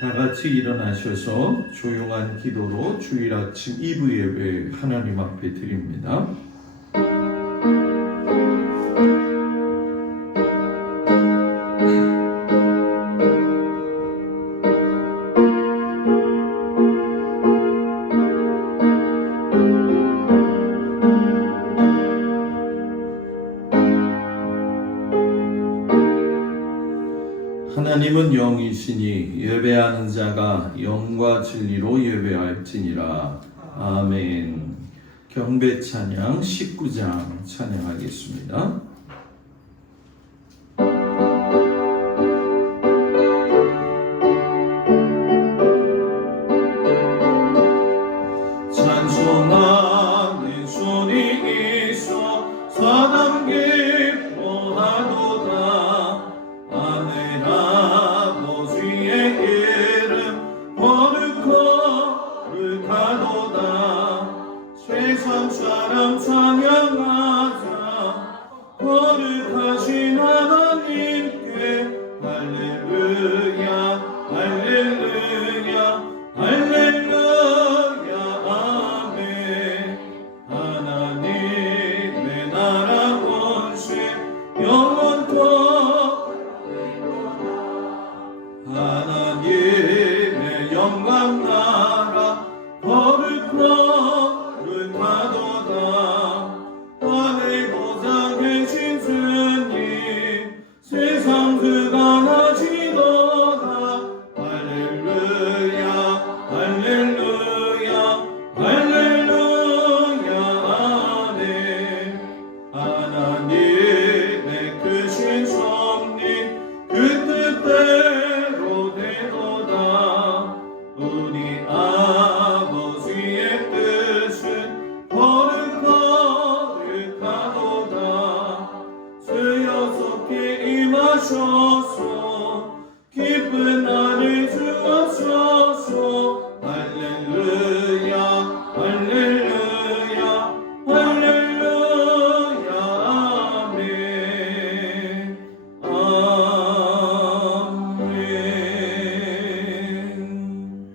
다 같이 일어나셔서 조용한 기도로 주일 아침 2부 예배 하나님 앞에 드립니다. 하나님은 영이시니 예배하는 자가 영과 진리로 예배할지니라. 아멘. 경배 찬양 19장 찬양하겠습니다. 찬송하는 손이 있어 사람 기뻐하도다. 세상 사람 찬양하자. 거룩하신 하나님께 할렐루야 할렐루야 할렐루야 아멘. 하나님의 나라 권세 영원토록 하나님의 영광 나라 거룩하도다. 하늘 보좌 계신 주님 세상 주관하시도다. 할렐루야 할렐루야 할렐루야 아멘. 하나님의 크신 성님 그 뜻대로 되도다. 우리 아버지의 뜻은 거룩하도다. 주여 속히 임하셔서 기쁜 날을 주옵소서. 할렐루야 할렐루야 할렐루야 아멘 아멘.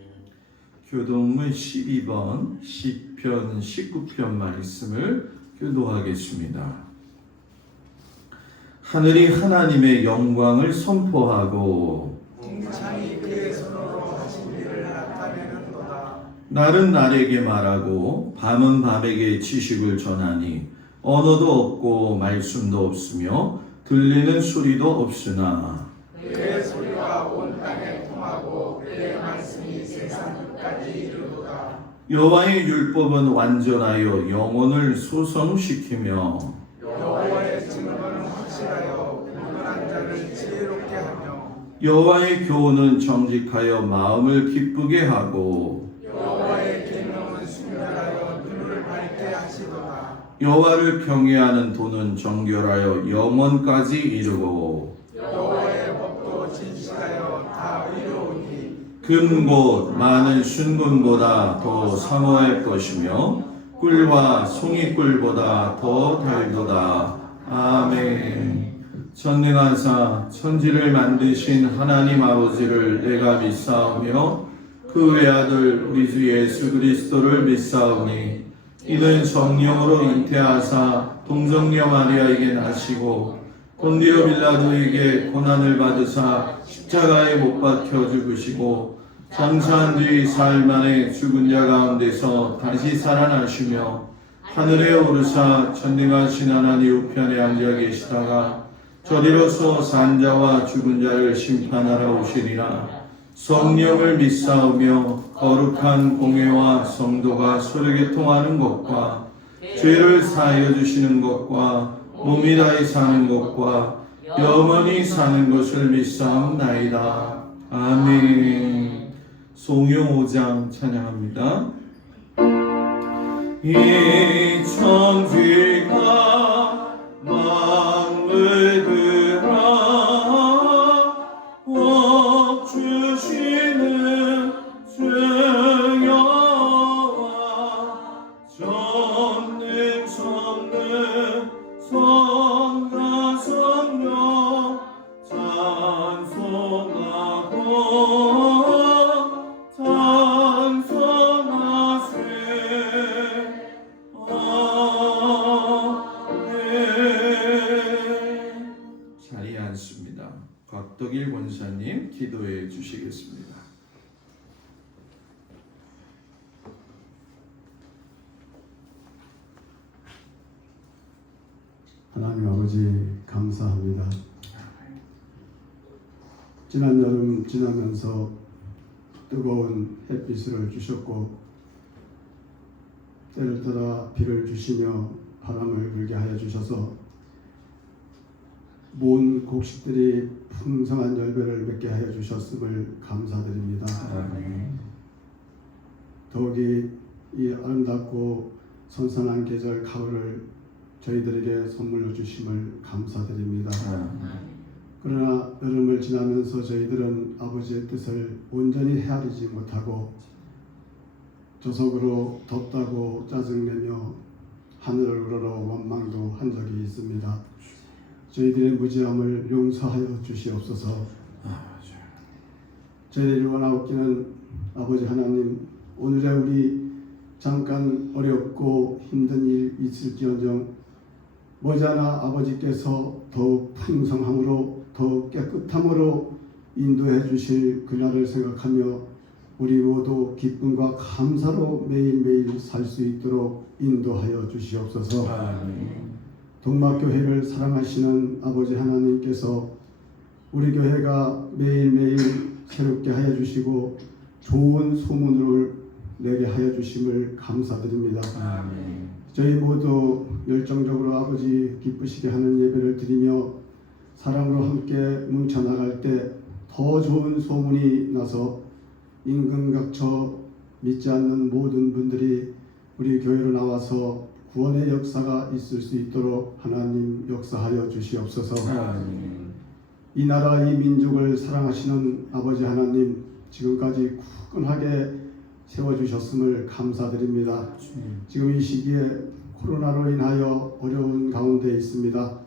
교동문 12번 시편 19편 말씀을 교도하겠습니다. 하늘이 하나님의 영광을 선포하고 궁창이 그의 손으로 하신 일을 나타내는도다. 날은 날에게 말하고 밤은 밤에게 지식을 전하니 언어도 없고 말씀도 없으며 들리는 소리도 없으나 그의 소리가 온 땅에 통하고 그의 말씀이 세상 끝까지 이르도다. 여호와의 율법은 완전하여 영혼을 소성시키며 여호와의 증거는 확실하여 불문한 자를 지혜롭게 하며 여호와의 교훈은 정직하여 마음을 기쁘게 하고 여호와의 계명은 순결하여 눈을 밝게 하시도다. 여호와를 경외하는 도는 정결하여 영원까지 이르고 여호와의 법도 진실하여 다 의로우니 금곧 많은 순금보다 더 사모할 것이며 꿀과 송이꿀보다 더 달도다. 아멘. 전능하사 천지를 만드신 하나님 아버지를 내가 믿사오며 그 외아들 우리 주 예수 그리스도를 믿사오니 이는 성령으로 잉태하사 동정녀 마리아에게 나시고 본디오 빌라도에게 고난을 받으사 십자가에 못 박혀 죽으시고 장사한 뒤 사흘 만에 죽은 자 가운데서 다시 살아나시며 하늘에 오르사 전능하신 하나님 우편에 앉아 계시다가 저리로서 산 자와 죽은 자를 심판하러 오시리라. 성령을 믿사오며 거룩한 공회와 성도가 서로 통하는 것과 죄를 사하여 주시는 것과 몸이 다히 사는 것과 영원히 사는 것을 믿사옵나이다. 아멘. 송영 5장 찬양합니다. 이 천지가 만물들아 복 주시는 주 여호와 전능성능 하나님 아버지 감사합니다. 지난 여름 지나면서 뜨거운 햇빛을 주셨고 때를 따라 비를 주시며 바람을 불게 하여 주셔서 모든 곡식들이 풍성한 열매를 맺게 하여 주셨음을 감사드립니다. 더욱이 이 아름답고 선선한 계절 가을을 저희들에게 선물로 주심을 감사드립니다. 그러나 여름을 지나면서 저희들은 아버지의 뜻을 온전히 헤아리지 못하고 조석으로 덥다고 짜증내며 하늘을 우러러 원망도 한 적이 있습니다. 저희들의 무지함을 용서하여 주시옵소서. 저희들이 원하옵기는 아버지 하나님, 오늘에 우리 잠깐 어렵고 힘든 일 있을지언정 머지않아 아버지께서 더욱 풍성함으로 더욱 깨끗함으로 인도해 주실 그날을 생각하며 우리 모두 기쁨과 감사로 매일매일 살 수 있도록 인도하여 주시옵소서. 동막교회를 사랑하시는 아버지 하나님께서 우리 교회가 매일매일 새롭게 하여 주시고 좋은 소문을 내게 하여 주심을 감사드립니다. 저희 모두 열정적으로 아버지 기쁘시게 하는 예배를 드리며 사랑으로 함께 뭉쳐나갈 때 더 좋은 소문이 나서 임금각처 믿지 않는 모든 분들이 우리 교회로 나와서 구원의 역사가 있을 수 있도록 하나님 역사하여 주시옵소서. 이 나라 이 민족을 사랑하시는 아버지 하나님, 지금까지 굳건하게 세워주셨음을 감사드립니다. 지금 이 시기에 코로나로 인하여 어려운 가운데 있습니다.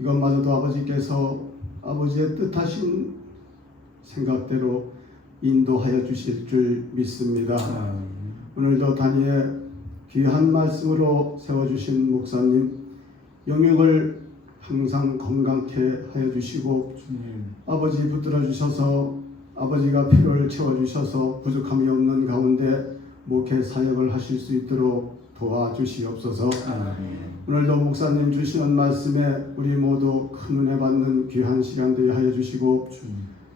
이것마저도 아버지께서 아버지의 뜻하신 생각대로 인도하여 주실 줄 믿습니다. 오늘도 단위에 귀한 말씀으로 세워주신 목사님 영역을 항상 건강케 하여 주시고 아버지 붙들어 주셔서 아버지가 필요를 채워주셔서 부족함이 없는 가운데 목회 사역을 하실 수 있도록 도와주시옵소서. 오늘도 목사님 주시는 말씀에 우리 모두 큰 은혜 받는 귀한 시간 되게 하여 주시고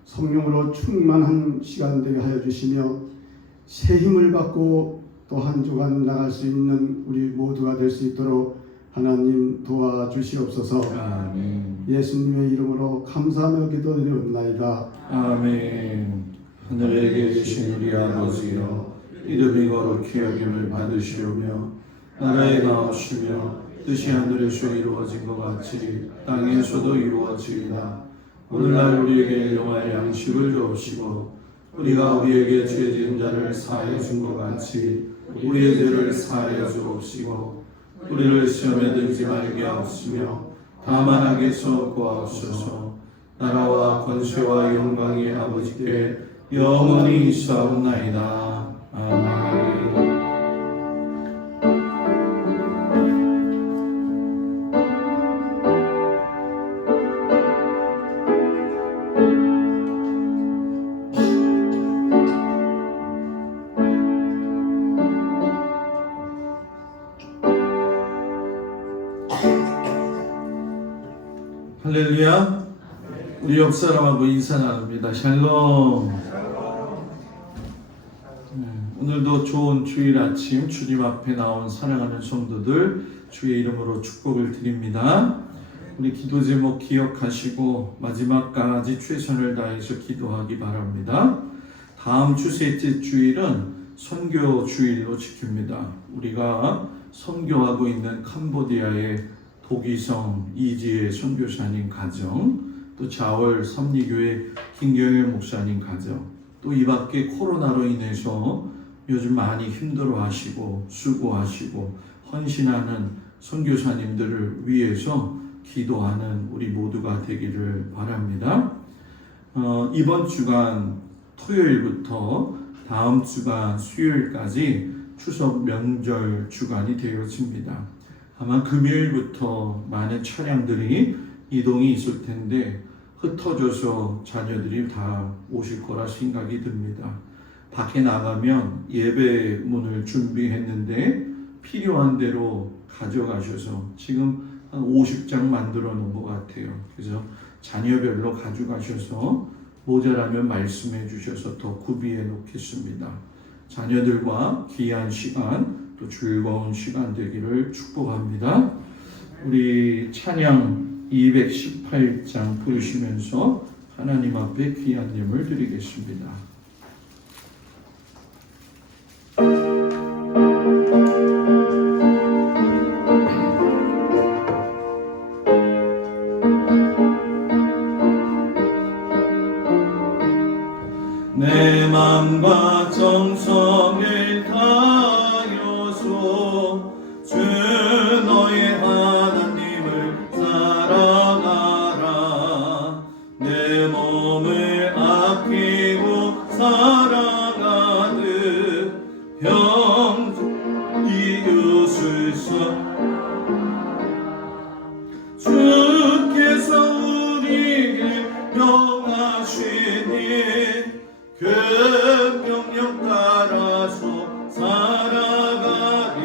성령으로 충만한 시간 되게 하여 주시며 새 힘을 받고 또 한 주간 나갈 수 있는 우리 모두가 될 수 있도록 하나님 도와주시옵소서. 예수님의 이름으로 감사하며 기도드리옵나이다. 아멘. 하늘에 계신 우리 아버지여, 이름이 거룩히 여김을 받으시오며 나라에 나오시며 뜻이 하늘에서 이루어진 것 같이 땅에서도 이루어지이다. 오늘날 우리에게 일용할 양식을 주옵시고 우리가 우리에게 죄 지은 자를 사하여 준 것 같이 우리의 죄를 사하여 주옵시고 우리를 시험에 들지 말게 하옵시며 다만 악에서 구하옵소서. 나라와 권세와 영광이 아버지께 영원히 있사옵나이다. 아멘. 할렐루야. 우리 옆 사람하고 인사 나눕니다. 샬롬. 오늘도 좋은 주일 아침 주님 앞에 나온 사랑하는 성도들 주의 이름으로 축복을 드립니다. 우리 기도 제목 기억하시고 마지막까지 최선을 다해서 기도하기 바랍니다. 다음 주 셋째 주일은 선교 주일로 지킵니다. 우리가 선교하고 있는 캄보디아의 도기성 이지혜 선교사님 가정, 또 자월 섭리교회 김경일 목사님 가정, 또 이 밖에 코로나로 인해서 요즘 많이 힘들어하시고 수고하시고 헌신하는 선교사님들을 위해서 기도하는 우리 모두가 되기를 바랍니다. 이번 주간 토요일부터 다음 주간 수요일까지 추석 명절 주간이 되어집니다. 아마 금요일부터 많은 차량들이 이동이 있을 텐데 흩어져서 자녀들이 다 오실 거라 생각이 듭니다. 밖에 나가면 예배문을 준비했는데 필요한 대로 가져가셔서 지금 한 50장 만들어 놓은 것 같아요. 그래서 자녀별로 가져가셔서 모자라면 말씀해 주셔서 더 구비해 놓겠습니다. 자녀들과 귀한 시간 또 즐거운 시간 되기를 축복합니다. 우리 찬양 218장 부르시면서 하나님 앞에 귀한 예물 드리겠습니다. 내 맘과 정성을 다하여서 주 너의 하나님을 사랑하라. 내 몸을 아끼고 사랑하듯 형제 이웃을 주께서 우리에게 명하시니 그 명령 따라서 살아가리.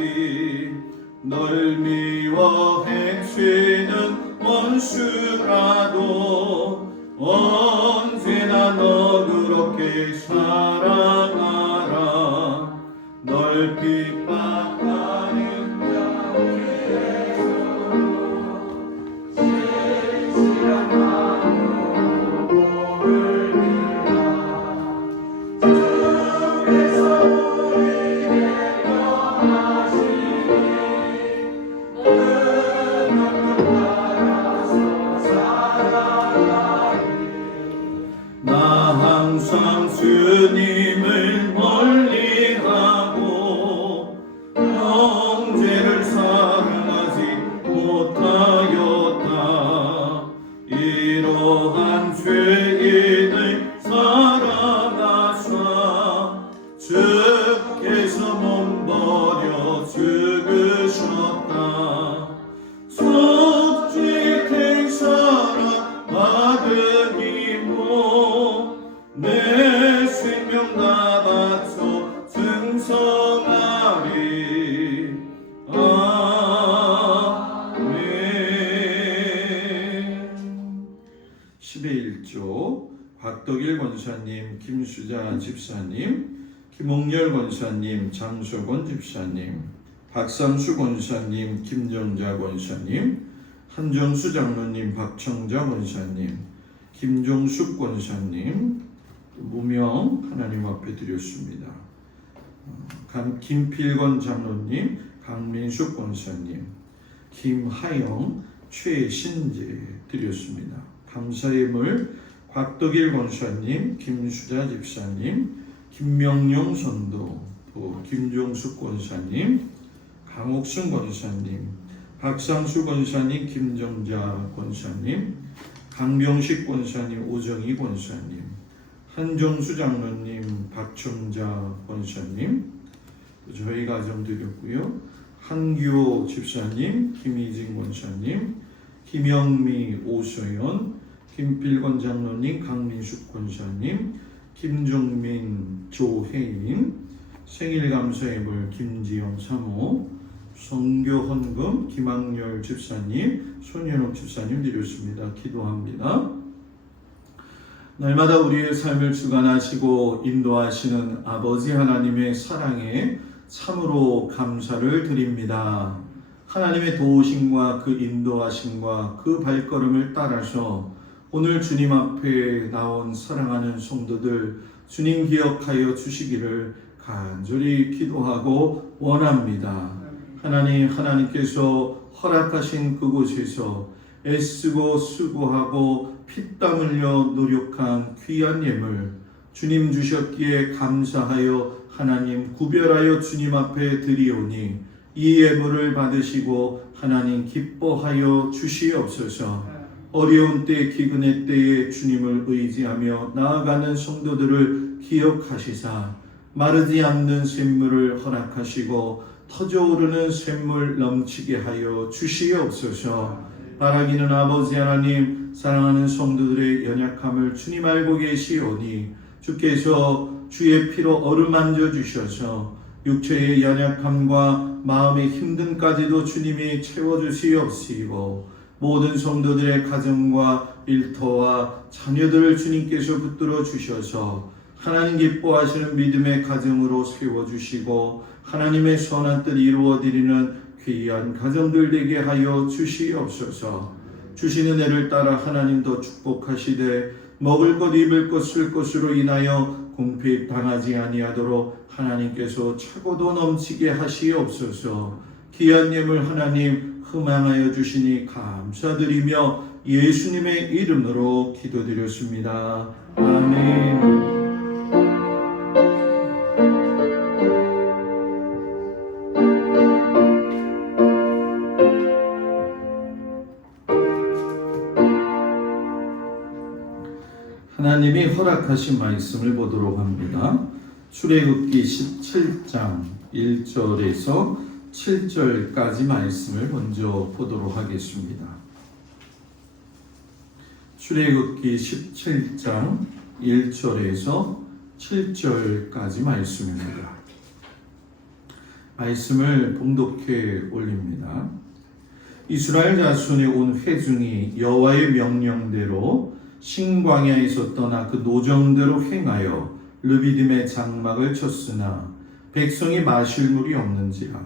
널 미워 해치는 원수라도 언제나 너 그렇게 사랑하라. 널 핍박하는 자에게서 실실한 마음으로 복을 빌라. 주께서 우리에게 명하시니 그 명령 따라서 살아가리. 나 항상 주님을 멀리하고 형제를 사랑하지 못하였다. 이러한 죄인을 사랑하사 주께서 몸버려 죽으셨다. 속죄 대사라 받으니모 내 생명 다 바쳐 증성하리. 아멘. 10의 1조 곽덕일 권사님, 김수자 집사님, 김옥열 권사님, 장석원 집사님, 박삼수 권사님, 김정자 권사님, 한정수 장로님, 박청자 권사님, 김종숙 권사님, 무명 하나님 앞에 드렸습니다. 김필건 장로님, 강민숙 권사님, 김하영, 최신재 드렸습니다. 감사예물 곽덕일 권사님, 김수자 집사님, 김명용 선도, 또 김종숙 권사님, 강옥순 권사님, 박상수 권사님, 김정자 권사님, 강병식 권사님, 오정희 권사님, 한정수 장로님, 박청자 권사님, 저희 가정 드렸고요. 한규호 집사님, 김희진 권사님, 김영미, 오소연, 김필건 장로님, 강민숙 권사님, 김종민, 조혜인, 생일감사예물 김지영 사모, 성교헌금 김학렬 집사님, 손현옥 집사님 드렸습니다. 기도합니다. 날마다 우리의 삶을 주관하시고 인도하시는 아버지 하나님의 사랑에 참으로 감사를 드립니다. 하나님의 도우심과 그 인도하심과 그 발걸음을 따라서 오늘 주님 앞에 나온 사랑하는 성도들 주님 기억하여 주시기를 간절히 기도하고 원합니다. 하나님께서 허락하신 그곳에서 애쓰고 수고하고 피땀 흘려 노력한 귀한 예물 주님 주셨기에 감사하여 하나님 구별하여 주님 앞에 드리오니 이 예물을 받으시고 하나님 기뻐하여 주시옵소서. 어려운 때 기근의 때에 주님을 의지하며 나아가는 성도들을 기억하시사 마르지 않는 샘물을 허락하시고 터져오르는 샘물 넘치게 하여 주시옵소서. 바라기는 아버지 하나님, 사랑하는 성도들의 연약함을 주님 알고 계시오니 주께서 주의 피로 어루만져 주셔서 육체의 연약함과 마음의 힘듦까지도 주님이 채워주시옵시고 모든 성도들의 가정과 일터와 자녀들을 주님께서 붙들어 주셔서 하나님 기뻐하시는 믿음의 가정으로 세워주시고 하나님의 선한 뜻 이루어드리는 귀한 가정들 되게 하여 주시옵소서. 주시는 애를 따라 하나님도 축복하시되 먹을 것 입을 것 쓸 것으로 인하여 궁핍 당하지 아니하도록 하나님께서 차고도 넘치게 하시옵소서. 귀한 예물 하나님 흠망하여 주시니 감사드리며 예수님의 이름으로 기도드렸습니다. 아멘. 하나님이 허락하신 말씀을 보도록 합니다. 출애굽기 17장 1절에서 7절까지 말씀을 먼저 보도록 하겠습니다. 출애굽기 17장 1절에서 7절까지 말씀입니다. 말씀을 봉독해 올립니다. 이스라엘 자손이 온 회중이 여호와의 명령대로 신광야에서 떠나 그 노정대로 행하여 르비딤의 장막을 쳤으나 백성이 마실 물이 없는지라.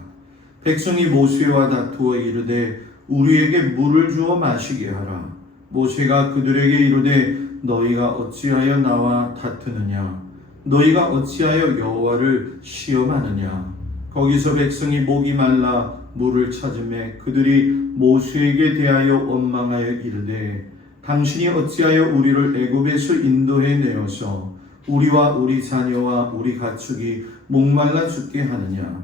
백성이 모세와 다투어 이르되 우리에게 물을 주어 마시게 하라. 모세가 그들에게 이르되 너희가 어찌하여 나와 다투느냐? 너희가 어찌하여 여호와를 시험하느냐? 거기서 백성이 목이 말라 물을 찾으매 그들이 모세에게 대하여 원망하여 이르되 당신이 어찌하여 우리를 애굽에서 인도해 내어서 우리와 우리 자녀와 우리 가축이 목말라 죽게 하느냐?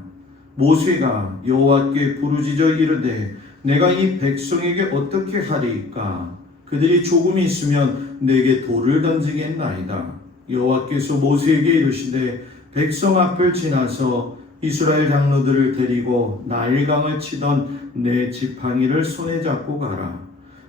모세가 여호와께 부르짖어 이르되 내가 이 백성에게 어떻게 하리이까? 그들이 조금 있으면 내게 돌을 던지겠나이다. 여호와께서 모세에게 이르시되 백성 앞을 지나서 이스라엘 장로들을 데리고 나일강을 치던 내 지팡이를 손에 잡고 가라.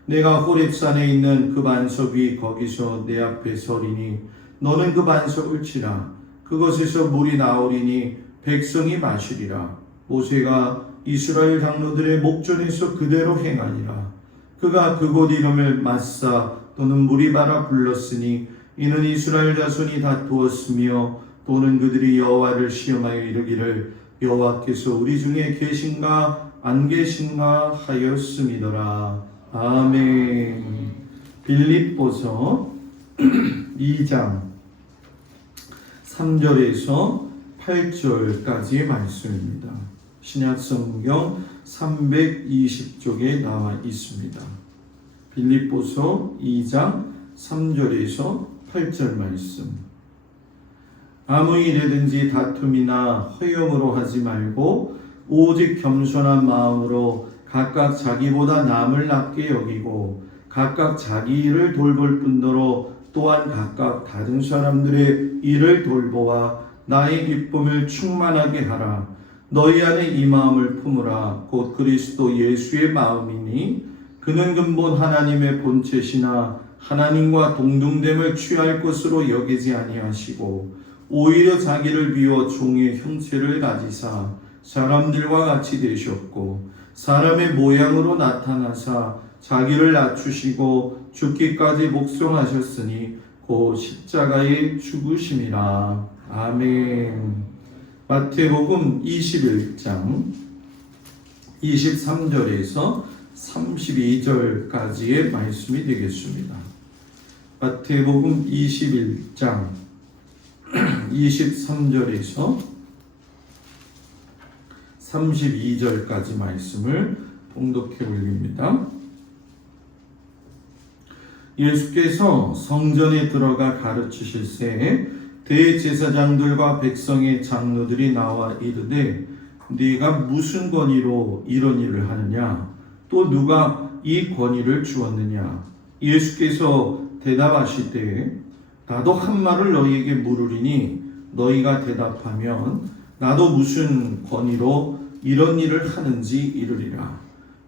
내가 호렙산에 있는 그 반석 위 거기서 내 앞에 서리니 너는 그 반석을 치라. 그것에서 물이 나오리니 백성이 마시리라. 모세가 이스라엘 장로들의 목전에서 그대로 행하니라. 그가 그곳 이름을 마사 또는 무리바라 불렀으니 이는 이스라엘 자손이 다투었으며 또는 그들이 여호와를 시험하여 이르기를 여호와께서 우리 중에 계신가 안 계신가 하였음이더라. 아멘. 빌립보서 2장 3절에서 8절까지의 말씀입니다. 신약성경 320쪽에 나와 있습니다. 빌립보서 2장 3절에서 8절 말씀. 아무 일에든지 다툼이나 허용으로 하지 말고 오직 겸손한 마음으로 각각 자기보다 남을 낮게 여기고 각각 자기 일을 돌볼 뿐더러 또한 각각 다른 사람들의 일을 돌보아 나의 기쁨을 충만하게 하라. 너희 안에 이 마음을 품으라. 곧 그리스도 예수의 마음이니 그는 근본 하나님의 본체시나 하나님과 동등됨을 취할 것으로 여기지 아니하시고 오히려 자기를 비워 종의 형체를 가지사 사람들과 같이 되셨고 사람의 모양으로 나타나사 자기를 낮추시고 죽기까지 복종하셨으니 곧 십자가에 죽으심이라. 아멘. 마태복음 21장 23절에서 32절까지의 말씀이 되겠습니다. 마태복음 21장 23절에서 32절까지 말씀을 봉독해 올립니다. 예수께서 성전에 들어가 가르치실새 대제사장들과 백성의 장로들이 나와 이르되 네가 무슨 권위로 이런 일을 하느냐? 또 누가 이 권위를 주었느냐? 예수께서 대답하시되 나도 한 말을 너희에게 물으리니 너희가 대답하면 나도 무슨 권위로 이런 일을 하는지 이르리라.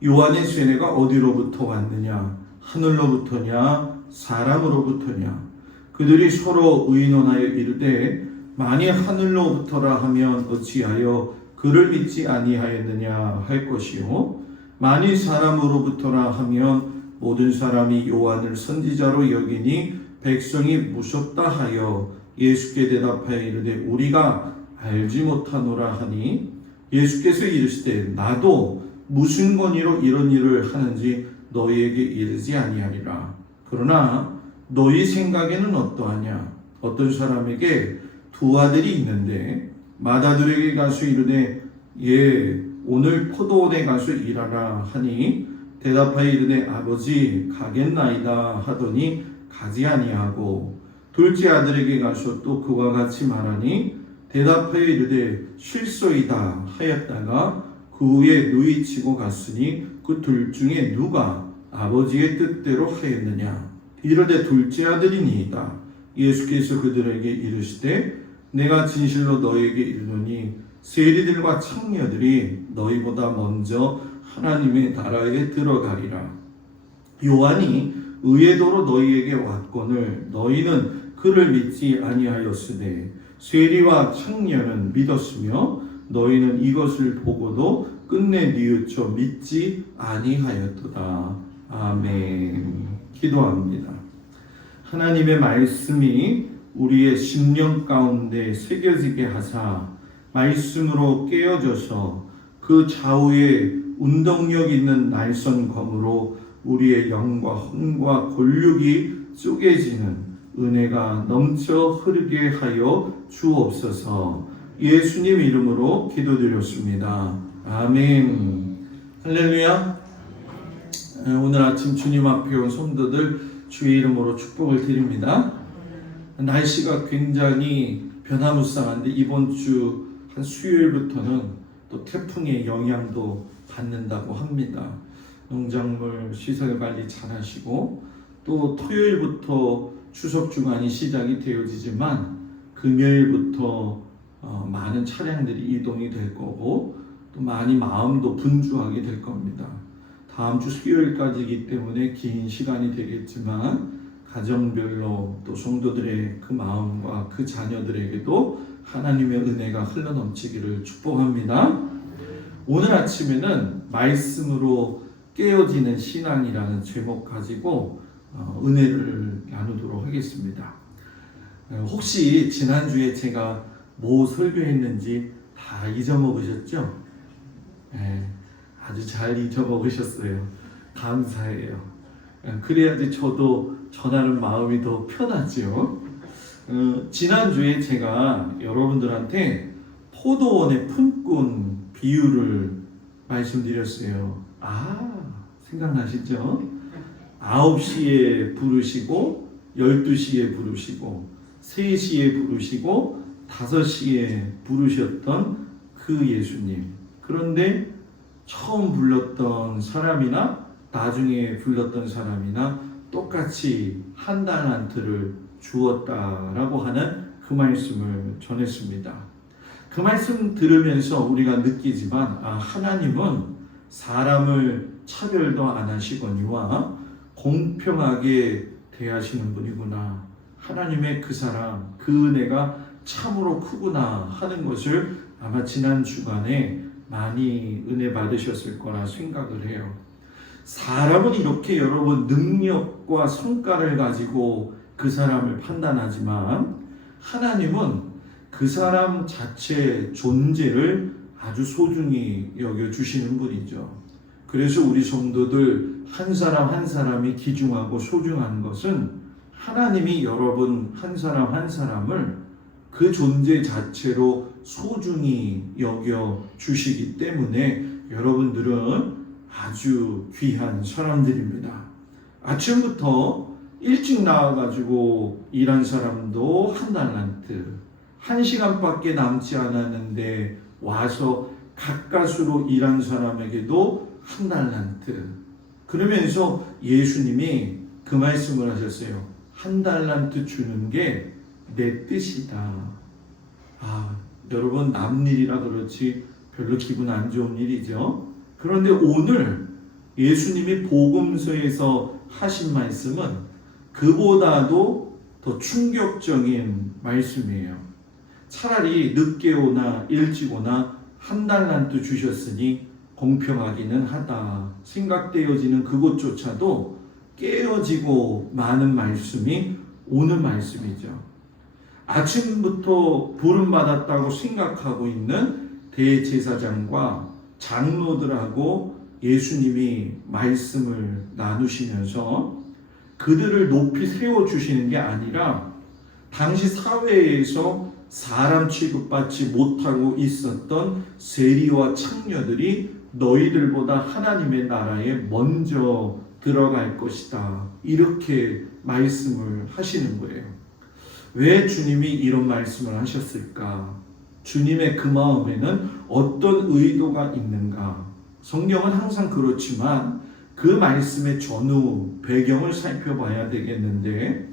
요한의 세례가 어디로부터 왔느냐? 하늘로부터냐? 사람으로부터냐? 그들이 서로 의논하여 이르되 만일 하늘로부터라 하면 어찌하여 그를 믿지 아니하였느냐 할 것이요 만일 사람으로부터라 하면 모든 사람이 요한을 선지자로 여기니 백성이 무섭다 하여 예수께 대답하여 이르되 우리가 알지 못하노라 하니 예수께서 이르시되 나도 무슨 권위로 이런 일을 하는지 너희에게 이르지 아니하리라. 그러나 너희 생각에는 어떠하냐? 어떤 사람에게 두 아들이 있는데 맏아들에게 가서 이르되 예 오늘 포도원에 가서 일하라 하니 대답하여 이르되 아버지 가겠나이다 하더니 가지 아니하고 둘째 아들에게 가서 또 그와 같이 말하니 대답하여 이르되 실소이다 하였다가 그 후에 누이치고 갔으니 그 둘 중에 누가 아버지의 뜻대로 하였느냐 이르되 둘째 아들이니이다. 예수께서 그들에게 이르시되 내가 진실로 너희에게 이르노니 세리들과 창녀들이 너희보다 먼저 하나님의 나라에 들어가리라. 요한이 의의 도로 너희에게 왔거늘 너희는 그를 믿지 아니하였으되 세리와 창녀는 믿었으며 너희는 이것을 보고도 끝내 뉘우쳐 믿지 아니하였도다. 아멘. 기도합니다. 하나님의 말씀이 우리의 심령 가운데 새겨지게 하사 말씀으로 깨어져서 그 좌우에 운동력 있는 날선 검으로 우리의 영과 혼과 골육이 쪼개지는 은혜가 넘쳐 흐르게 하여 주옵소서. 예수님 이름으로 기도드렸습니다. 아멘. 할렐루야. 오늘 아침 주님 앞에 온 성도들 주의 이름으로 축복을 드립니다. 날씨가 굉장히 변화무쌍한데 이번 주 한 수요일부터는 또 태풍의 영향도 받는다고 합니다. 농작물 시설 관리 잘 하시고 또 토요일부터 추석 주간이 시작이 되어지지만 금요일부터 많은 차량들이 이동이 될 거고 또 많이 마음도 분주하게 될 겁니다. 다음 주 수요일까지이기 때문에 긴 시간이 되겠지만 가정별로 또 성도들의 그 마음과 그 자녀들에게도 하나님의 은혜가 흘러넘치기를 축복합니다. 오늘 아침에는 말씀으로 깨어지는 신앙이라는 제목 가지고 은혜를 나누도록 하겠습니다. 혹시 지난주에 제가 뭐 설교했는지 다 잊어먹으셨죠? 네, 아주 잘 잊어먹으셨어요. 감사해요. 그래야지 저도 전하는 마음이 더 편하죠. 지난주에 제가 여러분들한테 포도원의 품꾼 비유를 말씀드렸어요. 생각나시죠? 9시에 부르시고 12시에 부르시고 3시에 부르시고 5시에 부르셨던 그 예수님. 그런데 처음 불렀던 사람이나 나중에 불렀던 사람이나 똑같이 한 달란트를 주었다라고 하는 그 말씀을 전했습니다. 그 말씀 들으면서 우리가 느끼지만 하나님은 사람을 차별도 안 하시거니와 공평하게 대하시는 분이구나. 하나님의 그 사랑, 그 은혜가 참으로 크구나 하는 것을 아마 지난 주간에 많이 은혜 받으셨을 거라 생각을 해요. 사람은 이렇게 여러분 능력과 성과를 가지고 그 사람을 판단하지만 하나님은 그 사람 자체 존재를 아주 소중히 여겨주시는 분이죠. 그래서 우리 성도들 한 사람 한 사람이 귀중하고 소중한 것은 하나님이 여러분 한 사람 한 사람을 그 존재 자체로 소중히 여겨주시기 때문에 여러분들은 아주 귀한 사람들입니다. 아침부터 일찍 나와가지고 일한 사람도 한 달란트, 1시간밖에 남지 않았는데 와서 가까스로 일한 사람에게도 한 달란트. 그러면서 예수님이 그 말씀을 하셨어요. 한 달란트 주는 게 내 뜻이다. 여러분 남일이라 그렇지 별로 기분 안 좋은 일이죠. 그런데 오늘 예수님이 복음서에서 하신 말씀은 그보다도 더 충격적인 말씀이에요. 차라리 늦게 오나 일찍 오나 한 달란트 주셨으니 공평하기는 하다 생각되어지는 그것조차도 깨어지고 마는 말씀이 오늘 말씀이죠. 아침부터 부름받았다고 생각하고 있는 대제사장과 장로들하고 예수님이 말씀을 나누시면서 그들을 높이 세워주시는 게 아니라 당시 사회에서 사람 취급받지 못하고 있었던 세리와 창녀들이 너희들보다 하나님의 나라에 먼저 들어갈 것이다. 이렇게 말씀을 하시는 거예요. 왜 주님이 이런 말씀을 하셨을까? 주님의 그 마음에는 어떤 의도가 있는가? 성경은 항상 그렇지만 그 말씀의 전후 배경을 살펴봐야 되겠는데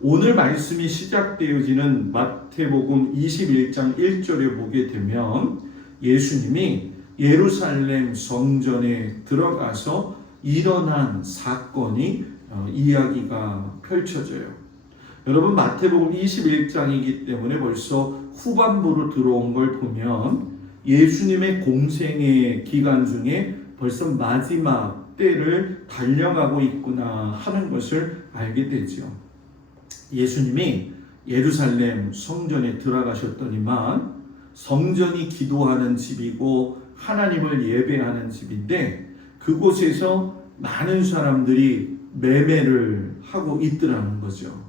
오늘 말씀이 시작되어지는 마태복음 21장 1절에 보게 되면 예수님이 예루살렘 성전에 들어가서 일어난 사건이 이야기가 펼쳐져요. 여러분 마태복음 21장이기 때문에 벌써 후반부로 들어온 걸 보면 예수님의 공생의 기간 중에 벌써 마지막 때를 달려가고 있구나 하는 것을 알게 되죠. 예수님이 예루살렘 성전에 들어가셨더니만 성전이 기도하는 집이고 하나님을 예배하는 집인데 그곳에서 많은 사람들이 매매를 하고 있더라는 거죠.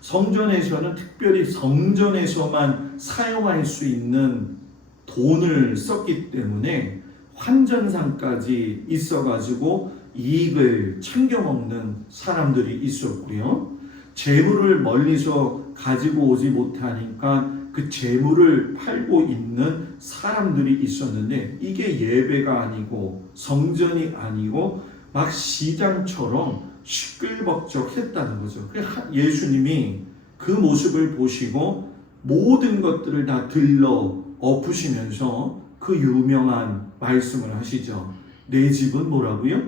성전에서는 특별히 성전에서만 사용할 수 있는 돈을 썼기 때문에 환전상까지 있어가지고 이익을 챙겨 먹는 사람들이 있었고요. 재물을 멀리서 가지고 오지 못하니까 그 재물을 팔고 있는 사람들이 있었는데 이게 예배가 아니고 성전이 아니고 막 시장처럼 시끌벅적했다는 거죠. 예수님이 그 모습을 보시고 모든 것들을 다 들러 엎으시면서 그 유명한 말씀을 하시죠. 내 집은 뭐라고요?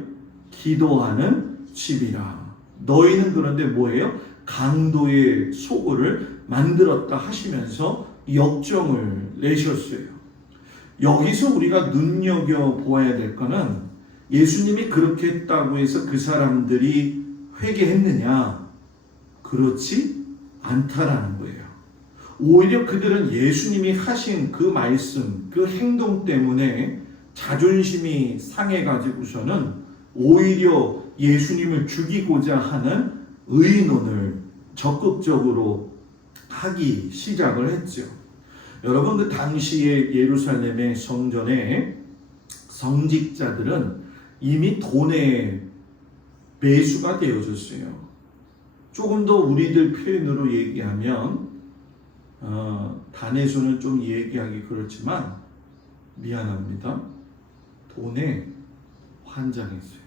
기도하는 집이라. 너희는 그런데 뭐예요? 강도의 소굴을 만들었다 하시면서 역정을 내셨어요. 여기서 우리가 눈여겨보아야 될 거는 예수님이 그렇게 했다고 해서 그 사람들이 회개했느냐? 그렇지 않다라는 거예요. 오히려 그들은 예수님이 하신 그 말씀, 그 행동 때문에 자존심이 상해가지고서는 오히려 예수님을 죽이고자 하는 의논을 적극적으로 하기 시작을 했죠. 여러분 그 당시에 예루살렘의 성전에 성직자들은 이미 돈의 매수가 되어졌어요. 조금 더 우리들 표현으로 얘기하면 단에서는 좀 얘기하기 그렇지만 미안합니다. 돈에 환장했어요.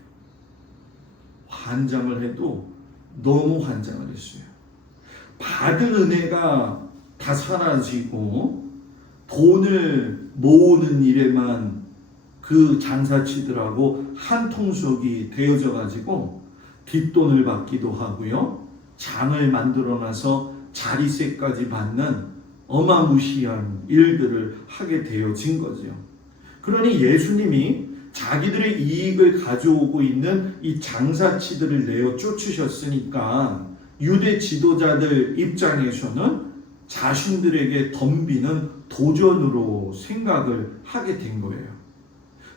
환장을 해도 너무 환장을 했어요. 받은 은혜가 다 사라지고 돈을 모으는 일에만 그 장사치들하고 한 통속이 되어져 가지고 뒷돈을 받기도 하고요. 장을 만들어놔서 자리세까지 받는 어마무시한 일들을 하게 되어진 거죠. 그러니 예수님이 자기들의 이익을 가져오고 있는 이 장사치들을 내어 쫓으셨으니까 유대 지도자들 입장에서는 자신들에게 덤비는 도전으로 생각을 하게 된 거예요.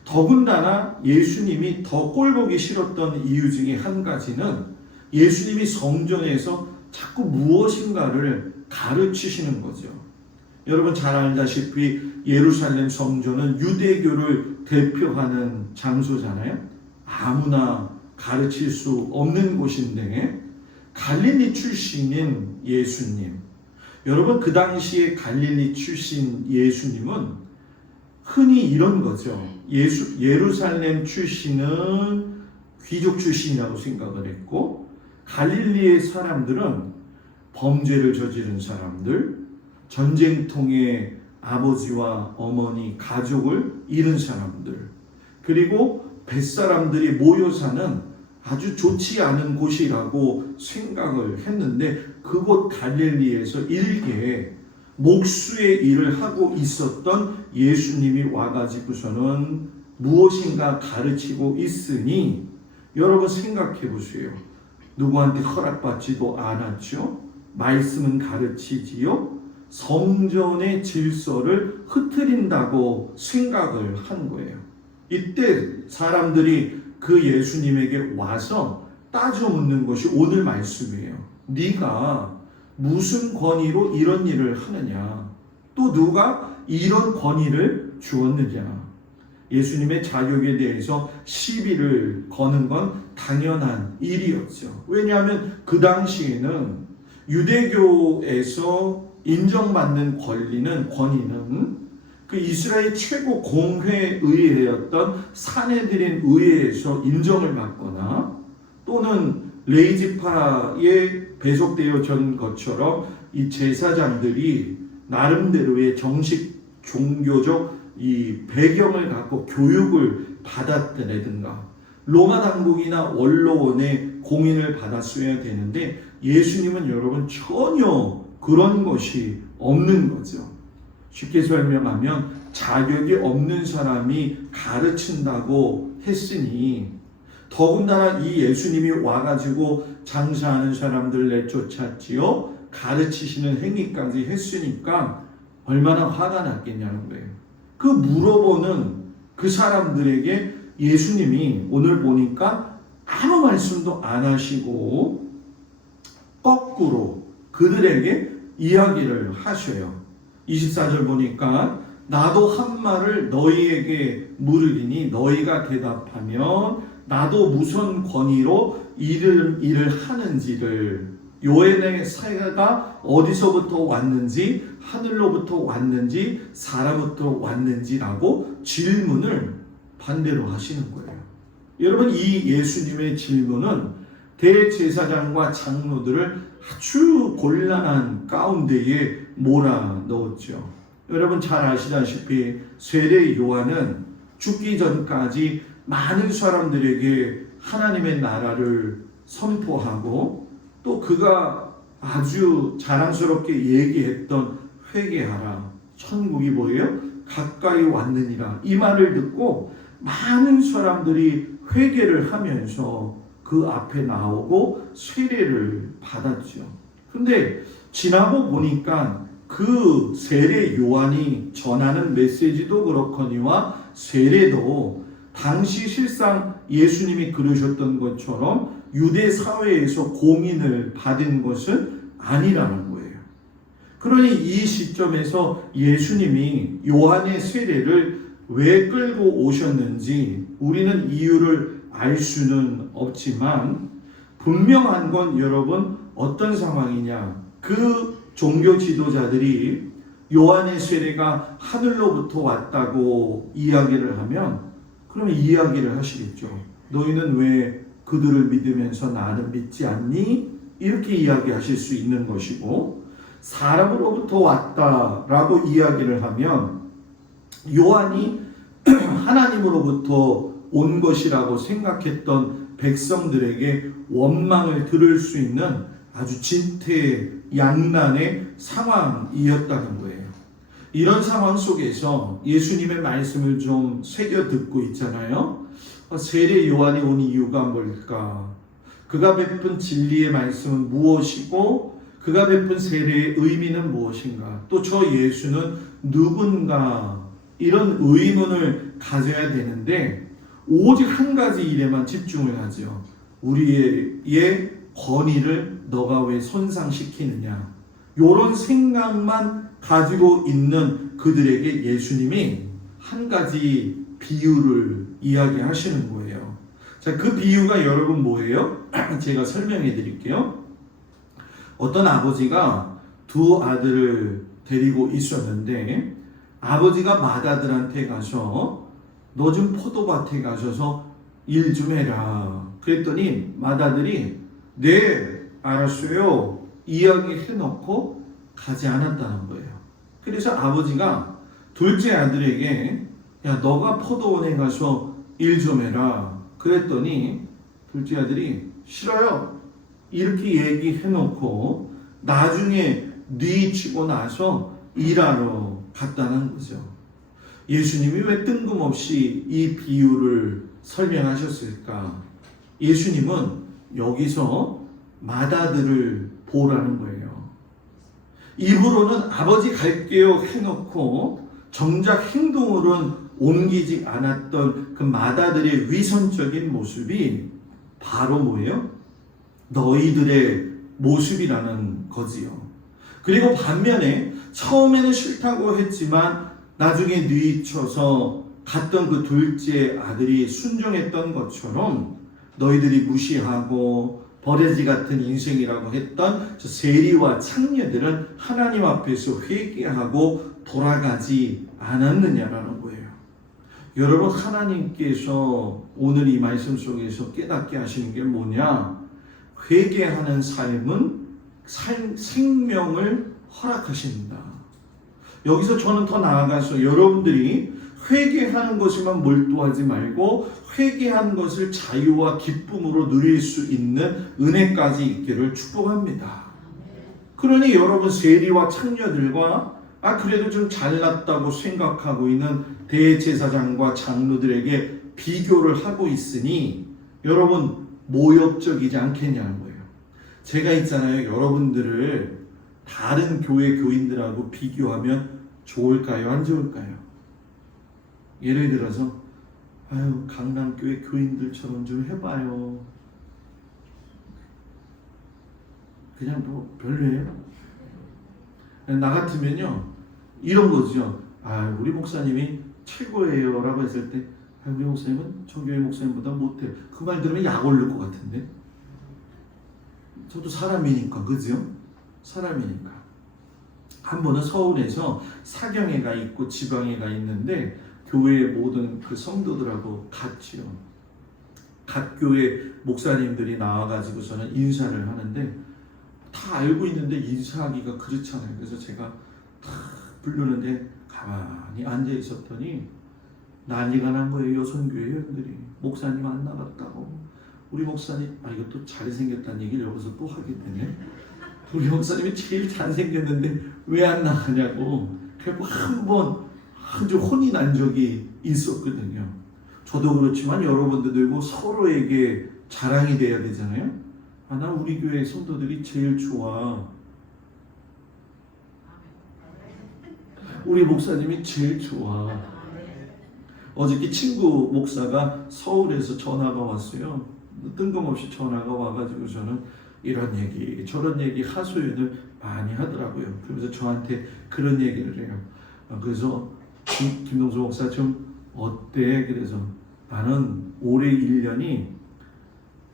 더군다나 예수님이 더 꼴보기 싫었던 이유 중에 한 가지는 예수님이 성전에서 자꾸 무엇인가를 가르치시는 거죠. 여러분 잘 알다시피 예루살렘 성전은 유대교를 대표하는 장소잖아요. 아무나 가르칠 수 없는 곳인데 갈릴리 출신인 예수님, 여러분 그 당시에 갈릴리 출신 예수님은 흔히 이런 거죠. 예루살렘 출신은 귀족 출신이라고 생각을 했고 갈릴리의 사람들은 범죄를 저지른 사람들, 전쟁통에 아버지와 어머니, 가족을 잃은 사람들, 그리고 뱃사람들이 모여 사는 아주 좋지 않은 곳이라고 생각을 했는데 그곳 갈릴리에서 일개 목수의 일을 하고 있었던 예수님이 와가지고서는 무엇인가 가르치고 있으니 여러분 생각해 보세요. 누구한테 허락받지도 않았죠. 말씀은 가르치지요. 성전의 질서를 흐트린다고 생각을 한 거예요. 이때 사람들이 그 예수님에게 와서 따져 묻는 것이 오늘 말씀이에요. 네가 무슨 권위로 이런 일을 하느냐? 또 누가 이런 권위를 주었느냐? 예수님의 자격에 대해서 시비를 거는 건 당연한 일이었죠. 왜냐하면 그 당시에는 유대교에서 인정받는 권위는 그 이스라엘 최고 공회의회였던 산헤드린 의회에서 인정을 받거나 또는 레이지파에 배속되어진 것처럼 이 제사장들이 나름대로의 정식 종교적 이 배경을 갖고 교육을 받았다든가 로마 당국이나 원로원의 공인을 받았어야 되는데 예수님은 여러분 전혀 그런 것이 없는 거죠. 쉽게 설명하면 자격이 없는 사람이 가르친다고 했으니 더군다나 이 예수님이 와가지고 장사하는 사람들 내쫓았지요. 가르치시는 행위까지 했으니까 얼마나 화가 났겠냐는 거예요. 그 물어보는 그 사람들에게 예수님이 오늘 보니까 아무 말씀도 안 하시고 거꾸로 그들에게 이야기를 하셔요. 24절 보니까 나도 한 말을 너희에게 물으리니 너희가 대답하면 나도 무슨 권위로 일을 하는지를 요한의 사회가 어디서부터 왔는지 하늘로부터 왔는지 사람부터 왔는지라고 질문을 반대로 하시는 거예요. 여러분 이 예수님의 질문은 대제사장과 장로들을 아주 곤란한 가운데에 몰아넣었죠. 여러분 잘 아시다시피 세례 요한은 죽기 전까지 많은 사람들에게 하나님의 나라를 선포하고 또 그가 아주 자랑스럽게 얘기했던 회개하라 천국이 뭐예요? 가까이 왔느니라 이 말을 듣고 많은 사람들이 회개를 하면서 그 앞에 나오고 세례를 받았죠. 근데 지나고 보니까 그 세례 요한이 전하는 메시지도 그렇거니와 세례도 당시 실상 예수님이 그러셨던 것처럼 유대 사회에서 공인을 받은 것은 아니라는 거예요. 그러니 이 시점에서 예수님이 요한의 세례를 왜 끌고 오셨는지 우리는 이유를 알 수는 없지만 분명한 건 여러분 어떤 상황이냐? 그 종교 지도자들이 요한의 세례가 하늘로부터 왔다고 이야기를 하면 그러면 이야기를 하시겠죠. 너희는 왜 그들을 믿으면서 나는 믿지 않니? 이렇게 이야기하실 수 있는 것이고 사람으로부터 왔다라고 이야기를 하면 요한이 하나님으로부터 온 것이라고 생각했던 백성들에게 원망을 들을 수 있는 아주 진퇴양난의 상황이었다는 거예요. 이런 상황 속에서 예수님의 말씀을 좀 새겨 듣고 있잖아요. 세례 요한이 온 이유가 뭘까? 그가 베푼 진리의 말씀은 무엇이고 그가 베푼 세례의 의미는 무엇인가? 또 저 예수는 누군가? 이런 의문을 가져야 되는데 오직 한 가지 일에만 집중을 하죠. 우리의 권위를 너가 왜 손상시키느냐? 이런 생각만 가지고 있는 그들에게 예수님이 한 가지 비유를 이야기하시는 거예요. 자, 그 비유가 여러분 뭐예요? 제가 설명해 드릴게요. 어떤 아버지가 두 아들을 데리고 있었는데 아버지가 맏아들한테 가서 너 좀 포도밭에 가셔서 일 좀 해라. 그랬더니 맏아들이 네 알았어요 이야기해놓고 가지 않았다는 거예요. 그래서 아버지가 둘째 아들에게 야 너가 포도원에 가서 일 좀 해라. 그랬더니 둘째 아들이 싫어요 이렇게 얘기해놓고 나중에 뉘치고 나서 일하러 갔다는 거죠. 예수님이 왜 뜬금없이 이 비유를 설명하셨을까? 예수님은 여기서 마다들을 보라는 거예요. 입으로는 아버지 갈게요 해놓고 정작 행동으로는 옮기지 않았던 그 마다들의 위선적인 모습이 바로 뭐예요? 너희들의 모습이라는 거지요. 그리고 반면에 처음에는 싫다고 했지만 나중에 뉘쳐서 갔던 그 둘째 아들이 순종했던 것처럼 너희들이 무시하고 버러지 같은 인생이라고 했던 저 세리와 창녀들은 하나님 앞에서 회개하고 돌아가지 않았느냐라는 거예요. 여러분, 하나님께서 오늘 이 말씀 속에서 깨닫게 하시는 게 뭐냐? 회개하는 삶은 생명을 허락하신다. 여기서 저는 더 나아가서 여러분들이 회개하는 것에만 몰두하지 말고 회개한 것을 자유와 기쁨으로 누릴 수 있는 은혜까지 있기를 축복합니다. 그러니 여러분, 세리와 창녀들과 그래도 좀 잘났다고 생각하고 있는 대제사장과 장로들에게 비교를 하고 있으니 여러분 모욕적이지 않겠냐는 거예요. 제가 있잖아요. 여러분들을 다른 교회 교인들하고 비교하면 좋을까요? 안 좋을까요? 예를 들어서 강남교회 교인들처럼 좀 해봐요. 그냥 뭐 별로예요. 나 같으면요 이런 거죠. 우리 목사님이 최고예요 라고 했을 때 우리 목사님은 저 교회 목사님보다 못해요. 그 말 들으면 약 올릴 것 같은데. 저도 사람이니까, 그죠? 사람이니까. 한 번은 서울에서 사경회가 있고 지방회가 있는데 교회의 모든 그 성도들하고 같이요. 각 교회 목사님들이 나와가지고 저는 인사를 하는데 다 알고 있는데 인사하기가 그렇잖아요. 그래서 제가 다 부르는데 가만히 앉아 있었더니 난리가 난 거예요. 여성교회 회원들이 목사님 안 나갔다고. 우리 목사님 이것도 잘생겼다는 얘기를 여기서 또 하게 되네. 우리 목사님이 제일 잘생겼는데 왜 안 나가냐고. 그래서 한번 아주 혼이 난 적이 있었거든요. 저도 그렇지만 여러분들도 서로에게 자랑이 돼야 되잖아요. 나 우리 교회 성도들이 제일 좋아. 우리 목사님이 제일 좋아. 어저께 친구 목사가 서울에서 전화가 왔어요. 뜬금없이 전화가 와가지고 저는 이런 얘기 저런 얘기 하소연을 많이 하더라고요. 그래서 저한테 그런 얘기를 해요. 그래서 김동수 목사 좀 어때? 그래서 나는 올해 1년이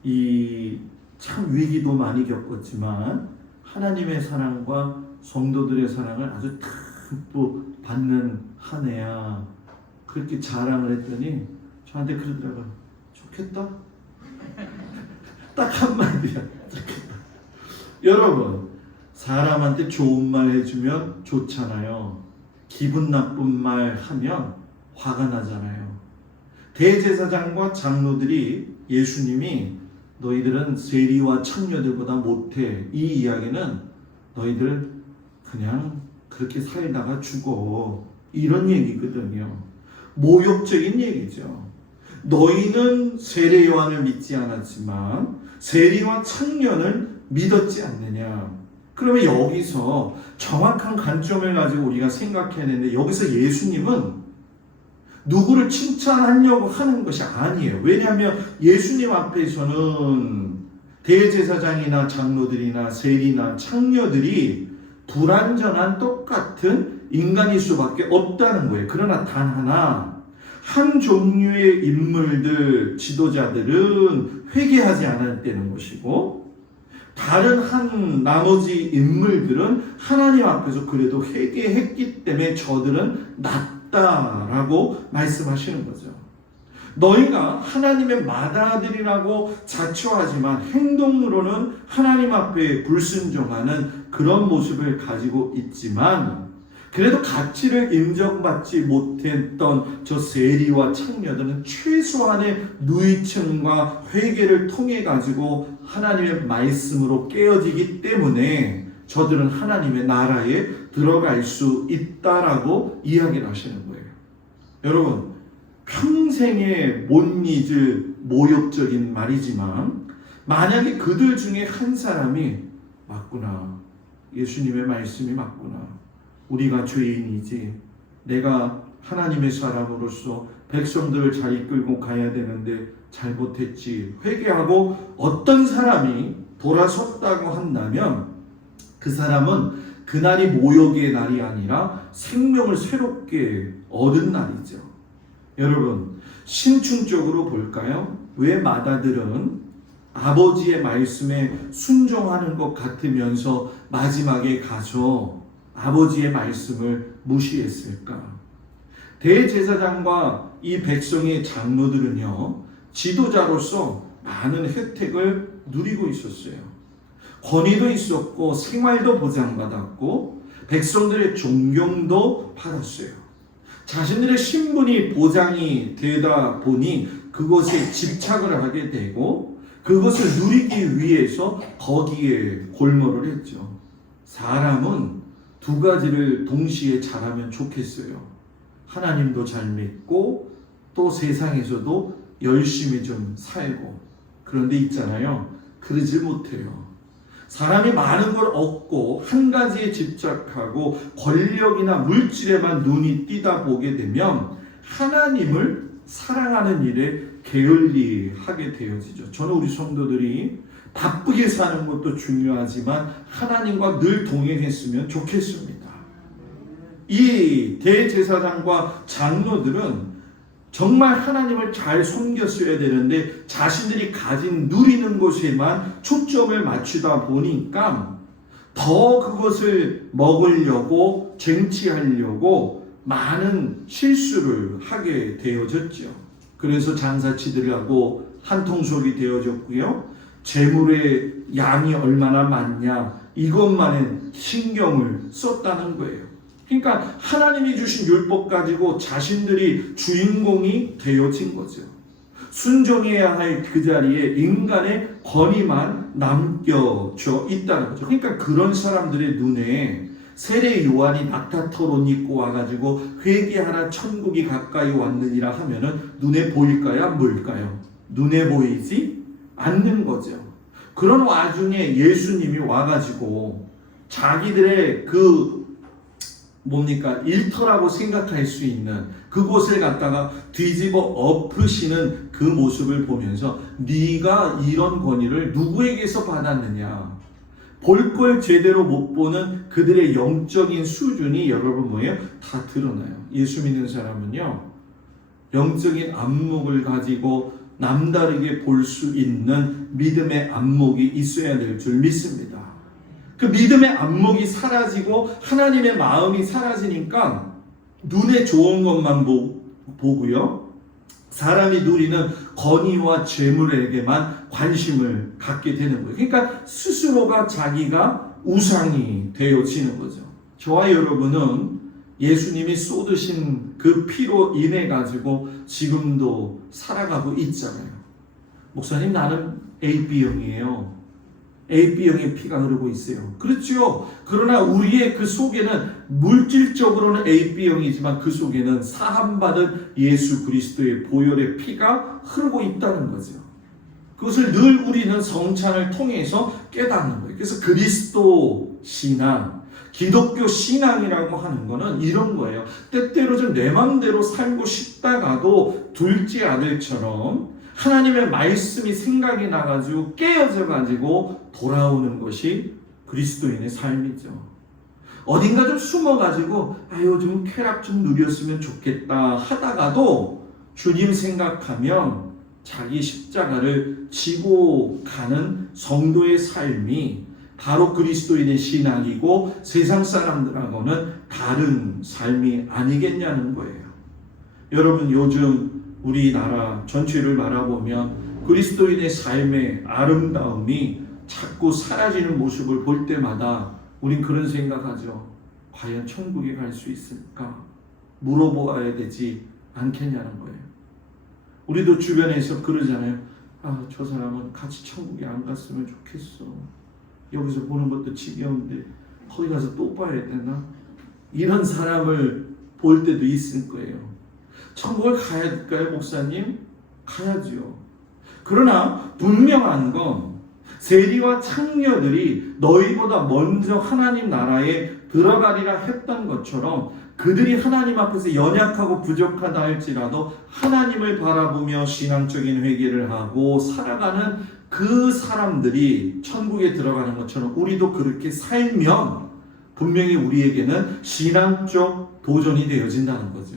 이 참 위기도 많이 겪었지만 하나님의 사랑과 성도들의 사랑을 아주 듬뿍 받는 한 해야. 그렇게 자랑을 했더니 저한테 그러더라고요. 좋겠다. 딱 한마디야. 좋겠다. 여러분, 사람한테 좋은 말 해주면 좋잖아요. 기분 나쁜 말 하면 화가 나잖아요. 대제사장과 장로들이 예수님이 너희들은 세리와 창녀들보다 못해, 이 이야기는 너희들 그냥 그렇게 살다가 죽어, 이런 얘기거든요. 모욕적인 얘기죠. 너희는 세례 요한을 믿지 않았지만 세리와 창녀는 믿었지 않느냐. 그러면 여기서 정확한 관점을 가지고 우리가 생각해야 되는데, 여기서 예수님은 누구를 칭찬하려고 하는 것이 아니에요. 왜냐하면 예수님 앞에서는 대제사장이나 장로들이나 세리나 창녀들이 불완전한 똑같은 인간일 수밖에 없다는 거예요. 그러나 단 하나, 한 종류의 인물들, 지도자들은 회개하지 않았다는 것이고, 다른 한 나머지 인물들은 하나님 앞에서 그래도 회개했기 때문에 저들은 낫다라고 말씀하시는 거죠. 너희가 하나님의 맏아들이라고 자처하지만 행동으로는 하나님 앞에 불순종하는 그런 모습을 가지고 있지만, 그래도 가치를 인정받지 못했던 저 세리와 창녀들은 최소한의 누이층과 회개를 통해 가지고 하나님의 말씀으로 깨어지기 때문에 저들은 하나님의 나라에 들어갈 수 있다라고 이야기를 하시는 거예요. 여러분, 평생에 못 잊을 모욕적인 말이지만 만약에 그들 중에 한 사람이 맞구나, 예수님의 말씀이 맞구나, 우리가 죄인이지, 내가 하나님의 사람으로서 백성들을 잘 이끌고 가야 되는데 잘못했지, 회개하고 어떤 사람이 돌아섰다고 한다면 그 사람은 그날이 모욕의 날이 아니라 생명을 새롭게 얻은 날이죠. 여러분, 신충적으로 볼까요? 왜 마다들은 아버지의 말씀에 순종하는 것 같으면서 마지막에 가서 아버지의 말씀을 무시했을까? 대제사장과 이 백성의 장로들은요, 지도자로서 많은 혜택을 누리고 있었어요. 권위도 있었고 생활도 보장받았고 백성들의 존경도 받았어요. 자신들의 신분이 보장이 되다 보니 그것에 집착을 하게 되고 그것을 누리기 위해서 거기에 골몰을 했죠. 사람은 두 가지를 동시에 잘하면 좋겠어요. 하나님도 잘 믿고 또 세상에서도 열심히 좀 살고. 그런데 있잖아요, 그러지 못해요. 사람이 많은 걸 얻고 한 가지에 집착하고 권력이나 물질에만 눈이 띄다 보게 되면 하나님을 사랑하는 일에 게을리하게 되어지죠. 저는 우리 성도들이 바쁘게 사는 것도 중요하지만 하나님과 늘 동행했으면 좋겠습니다. 이 대제사장과 장로들은 정말 하나님을 잘 섬겼어야 되는데 자신들이 가진 누리는 것에만 초점을 맞추다 보니까 더 그것을 먹으려고 쟁취하려고 많은 실수를 하게 되어졌죠. 그래서 장사치들을 하고 한통속이 되어졌고요. 재물의 양이 얼마나 많냐 이것만에 신경을 썼다는 거예요. 그러니까 하나님이 주신 율법 가지고 자신들이 주인공이 되어진 거죠. 순종해야 할 그 자리에 인간의 권위만 남겨져 있다는 거죠. 그러니까 그런 사람들의 눈에 세례 요한이 낙타털 옷 입고 와가지고 회개하라 천국이 가까이 왔느니라 하면은 눈에 보일까요? 안 보일까요? 눈에 보이지 않는 거죠. 그런 와중에 예수님이 와가지고 자기들의 그 일터라고 생각할 수 있는 그곳을 갖다가 뒤집어 엎으시는 그 모습을 보면서 네가 이런 권위를 누구에게서 받았느냐, 볼 걸 제대로 못 보는 그들의 영적인 수준이 여러분 뭐예요? 다 드러나요. 예수 믿는 사람은요, 영적인 안목을 가지고 남다르게 볼 수 있는 믿음의 안목이 있어야 될 줄 믿습니다. 그 믿음의 안목이 사라지고 하나님의 마음이 사라지니까 눈에 좋은 것만 보고요, 사람이 누리는 권위와 재물에게만 관심을 갖게 되는 거예요. 그러니까 스스로가 자기가 우상이 되어지는 거죠. 저와 여러분은 예수님이 쏟으신 그 피로 인해 가지고 지금도 살아가고 있잖아요. 목사님, 나는 AB형이에요. AB형의 피가 흐르고 있어요. 그렇죠. 그러나 우리의 그 속에는 물질적으로는 AB형이지만 그 속에는 사함받은 예수 그리스도의 보혈의 피가 흐르고 있다는 거죠. 그것을 늘 우리는 성찬을 통해서 깨닫는 거예요. 그래서 그리스도 신앙, 기독교 신앙이라고 하는 거는 이런 거예요. 때때로 좀 내 맘대로 살고 싶다가도 둘째 아들처럼 하나님의 말씀이 생각이 나가지고 깨어져가지고 돌아오는 것이 그리스도인의 삶이죠. 어딘가 좀 숨어가지고 요즘 쾌락 좀 누렸으면 좋겠다 하다가도 주님 생각하면 자기 십자가를 지고 가는 성도의 삶이 바로 그리스도인의 신앙이고 세상 사람들하고는 다른 삶이 아니겠냐는 거예요. 여러분, 요즘 우리나라 전체를 바라보면 그리스도인의 삶의 아름다움이 자꾸 사라지는 모습을 볼 때마다 우린 그런 생각하죠. 과연 천국에 갈 수 있을까? 물어보아야 되지 않겠냐는 거예요. 우리도 주변에서 그러잖아요. 저 사람은 같이 천국에 안 갔으면 좋겠어. 여기서 보는 것도 지겨운데 거기 가서 또 봐야 되나? 이런 사람을 볼 때도 있을 거예요. 천국을 가야 될까요, 목사님? 가야지요. 그러나 분명한 건 세리와 창녀들이 너희보다 먼저 하나님 나라에 들어가리라 했던 것처럼 그들이 하나님 앞에서 연약하고 부족하다 할지라도 하나님을 바라보며 신앙적인 회개를 하고 살아가는 그 사람들이 천국에 들어가는 것처럼 우리도 그렇게 살면 분명히 우리에게는 신앙적 도전이 되어진다는 거죠.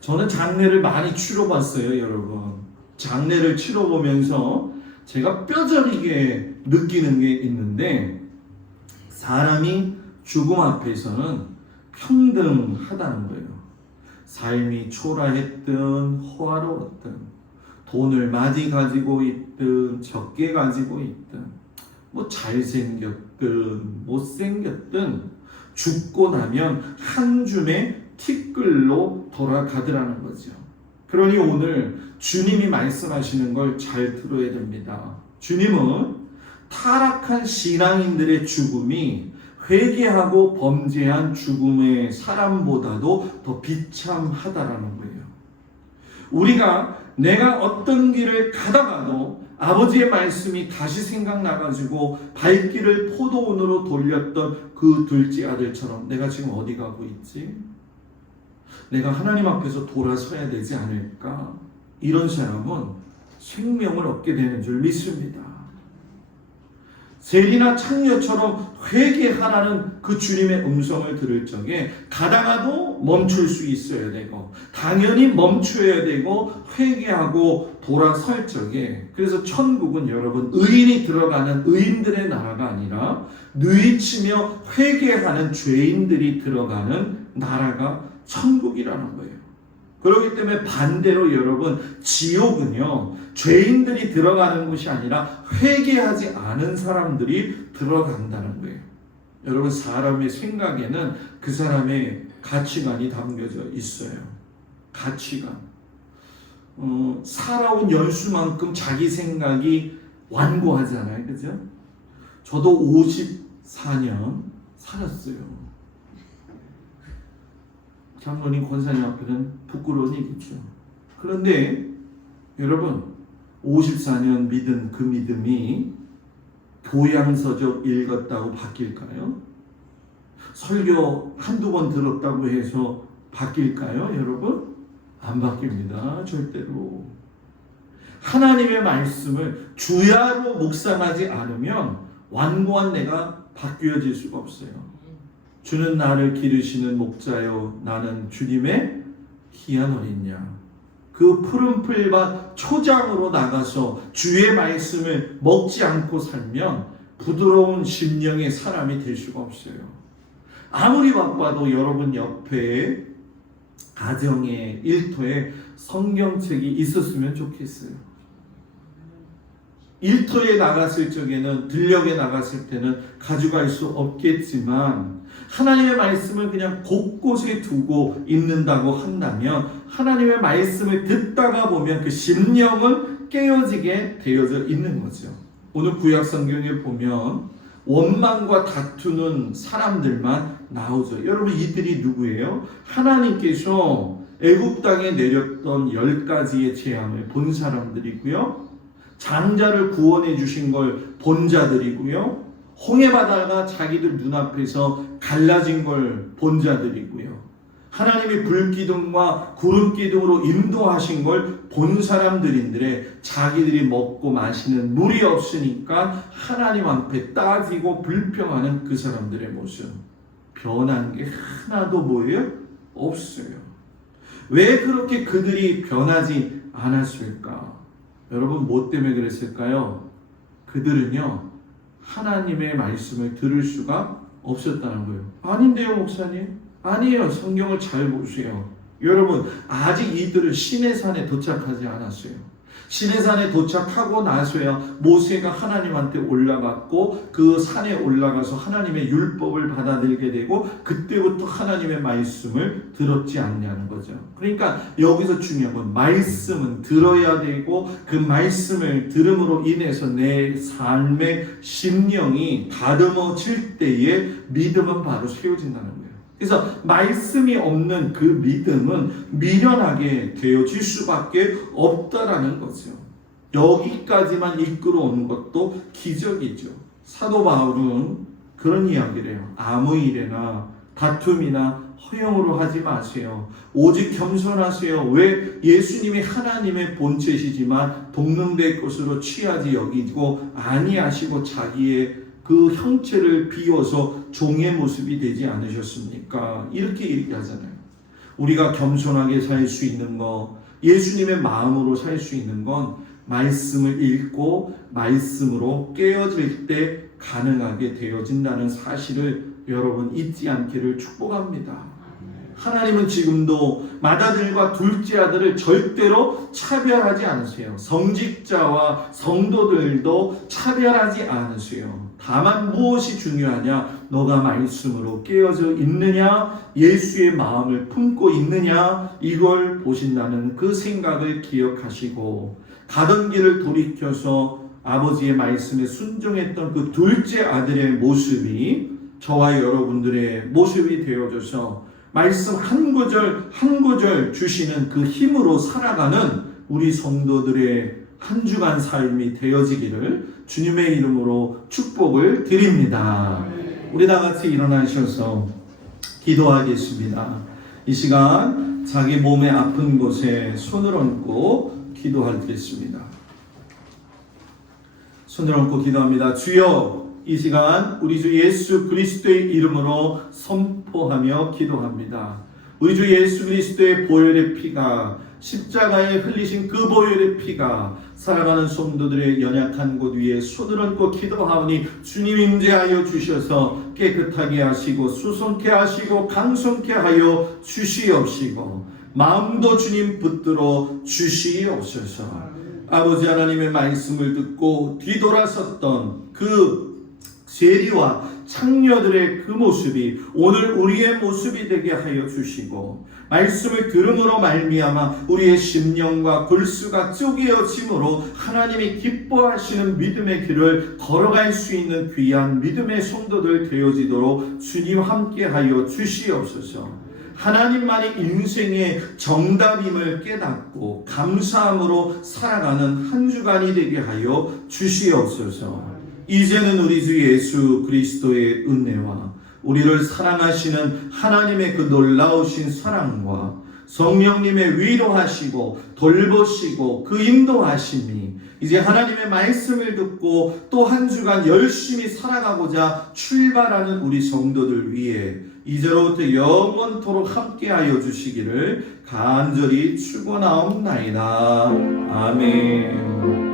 저는 장례를 많이 치러봤어요, 여러분. 장례를 치러보면서 제가 뼈저리게 느끼는 게 있는데, 사람이 죽음 앞에서는 평등하다는 거예요. 삶이 초라했든 호화로웠든, 돈을 많이 가지고 있든 적게 가지고 있든, 뭐 잘생겼든 못생겼든 죽고 나면 한 줌의 티끌로 돌아가더라는 거죠. 그러니 오늘 주님이 말씀하시는 걸 잘 들어야 됩니다. 주님은 타락한 신앙인들의 죽음이 회개하고 범죄한 죽음의 사람보다도 더 비참하다라는 거예요. 우리가 내가 어떤 길을 가다가도 아버지의 말씀이 다시 생각나가지고 발길을 포도원으로 돌렸던 그 둘째 아들처럼 내가 지금 어디 가고 있지? 내가 하나님 앞에서 돌아서야 되지 않을까? 이런 사람은 생명을 얻게 되는 줄 믿습니다. 세리나 창녀처럼 회개하라는 그 주님의 음성을 들을 적에 가다가도 멈출 수 있어야 되고 당연히 멈춰야 되고 회개하고 돌아설 적에, 그래서 천국은 여러분 의인이 들어가는 의인들의 나라가 아니라 뉘우치며 회개하는 죄인들이 들어가는 나라가 천국이라는 거예요. 그렇기 때문에 반대로 여러분 지옥은요 죄인들이 들어가는 곳이 아니라 회개하지 않은 사람들이 들어간다는 거예요. 여러분 사람의 생각에는 그 사람의 가치관이 담겨져 있어요. 가치관. 살아온 연수만큼 자기 생각이 완고하잖아요. 그죠? 저도 54년 살았어요. 장로님, 권사님 앞에는 부끄러운 얘기죠. 그런데 여러분 54년 믿은 그 믿음이 교양서적 읽었다고 바뀔까요? 설교 한두 번 들었다고 해서 바뀔까요? 여러분? 안 바뀝니다. 절대로. 하나님의 말씀을 주야로 묵상하지 않으면 완고한 내가 바뀌어질 수가 없어요. 주는 나를 기르시는 목자요 나는 주님의 귀한 어린 양. 그 푸른 풀밭 초장으로 나가서 주의 말씀을 먹지 않고 살면 부드러운 심령의 사람이 될 수가 없어요. 아무리 바빠도 여러분 옆에 가정에 일터에 성경책이 있었으면 좋겠어요. 일터에 나갔을 적에는, 들녘에 나갔을 때는 가져갈 수 없겠지만 하나님의 말씀을 그냥 곳곳에 두고 있는다고 한다면 하나님의 말씀을 듣다가 보면 그 심령은 깨어지게 되어져 있는 거죠. 오늘 구약 성경에 보면 원망과 다투는 사람들만 나오죠. 여러분 이들이 누구예요? 하나님께서 애굽 땅에 내렸던 10가지의 재앙을 본 사람들이고요. 장자를 구원해 주신 걸 본 자들이고요. 홍해바다가 자기들 눈앞에서 갈라진 걸 본 자들이고요. 하나님이 불기둥과 구름기둥으로 인도하신 걸 본 사람들인데 자기들이 먹고 마시는 물이 없으니까 하나님 앞에 따지고 불평하는 그 사람들의 모습. 변한 게 하나도 뭐예요? 없어요. 왜 그렇게 그들이 변하지 않았을까? 여러분 뭐 때문에 그랬을까요? 그들은요 하나님의 말씀을 들을 수가 없었다는 거예요. 아닌데요 목사님? 아니에요. 성경을 잘 보세요. 여러분 아직 이들은 시내산에 도착하지 않았어요. 시내산에 도착하고 나서야 모세가 하나님한테 올라갔고 그 산에 올라가서 하나님의 율법을 받아들이게 되고 그때부터 하나님의 말씀을 들었지 않냐는 거죠. 그러니까 여기서 중요한 건 말씀은 들어야 되고 그 말씀을 들음으로 인해서 내 삶의 심령이 다듬어질 때에 믿음은 바로 세워진다는 거예요. 그래서 말씀이 없는 그 믿음은 미련하게 되어질 수밖에 없다라는 거죠. 여기까지만 이끌어온 것도 기적이죠. 사도 바울은 그런 이야기를 해요. 아무 일에나 다툼이나 허영으로 하지 마세요. 오직 겸손하세요. 왜? 예수님이 하나님의 본체시지만 동등될 것으로 취하지 여기고 아니하시고 자기의 그 형체를 비워서 종의 모습이 되지 않으셨습니까? 이렇게 얘기하잖아요. 우리가 겸손하게 살 수 있는 거, 예수님의 마음으로 살 수 있는 건 말씀을 읽고 말씀으로 깨어질 때 가능하게 되어진다는 사실을 여러분 잊지 않기를 축복합니다. 하나님은 지금도 맏아들과 둘째 아들을 절대로 차별하지 않으세요. 성직자와 성도들도 차별하지 않으세요. 다만 무엇이 중요하냐? 너가 말씀으로 깨어져 있느냐? 예수의 마음을 품고 있느냐? 이걸 보신다는 그 생각을 기억하시고 가던 길을 돌이켜서 아버지의 말씀에 순종했던 그 둘째 아들의 모습이 저와 여러분들의 모습이 되어져서 말씀 한 구절 한 구절 주시는 그 힘으로 살아가는 우리 성도들의 한 주간 삶이 되어지기를 주님의 이름으로 축복을 드립니다. 우리 다 같이 일어나셔서 기도하겠습니다. 이 시간 자기 몸의 아픈 곳에 손을 얹고 기도하겠습니다. 손을 얹고 기도합니다. 주여, 이 시간 우리 주 예수 그리스도의 이름으로 선포하며 기도합니다. 우리 주 예수 그리스도의 보혈의 피가, 십자가에 흘리신 그 보혈의 피가 살아가는 성도들의 연약한 곳 위에 손을 얹고 기도하오니 주님 임재하여 주셔서 깨끗하게 하시고 수송케 하시고 강성케 하여 주시옵시고 마음도 주님 붙들어 주시옵소서. 아버지 하나님의 말씀을 듣고 뒤돌아섰던 그 세리와 창녀들의 그 모습이 오늘 우리의 모습이 되게 하여 주시고 말씀을 들음으로 말미암아 우리의 심령과 골수가 쪼개어짐으로 하나님이 기뻐하시는 믿음의 길을 걸어갈 수 있는 귀한 믿음의 성도들 되어지도록 주님 함께하여 주시옵소서. 하나님만이 인생의 정답임을 깨닫고 감사함으로 살아가는 한 주간이 되게 하여 주시옵소서. 이제는 우리 주 예수 그리스도의 은혜와 우리를 사랑하시는 하나님의 그 놀라우신 사랑과 성령님의 위로하시고 돌보시고 그 인도하심이 이제 하나님의 말씀을 듣고 또 한 주간 열심히 살아가고자 출발하는 우리 성도들 위해 이제로부터 영원토록 함께하여 주시기를 간절히 축원하옵나이다. 아멘.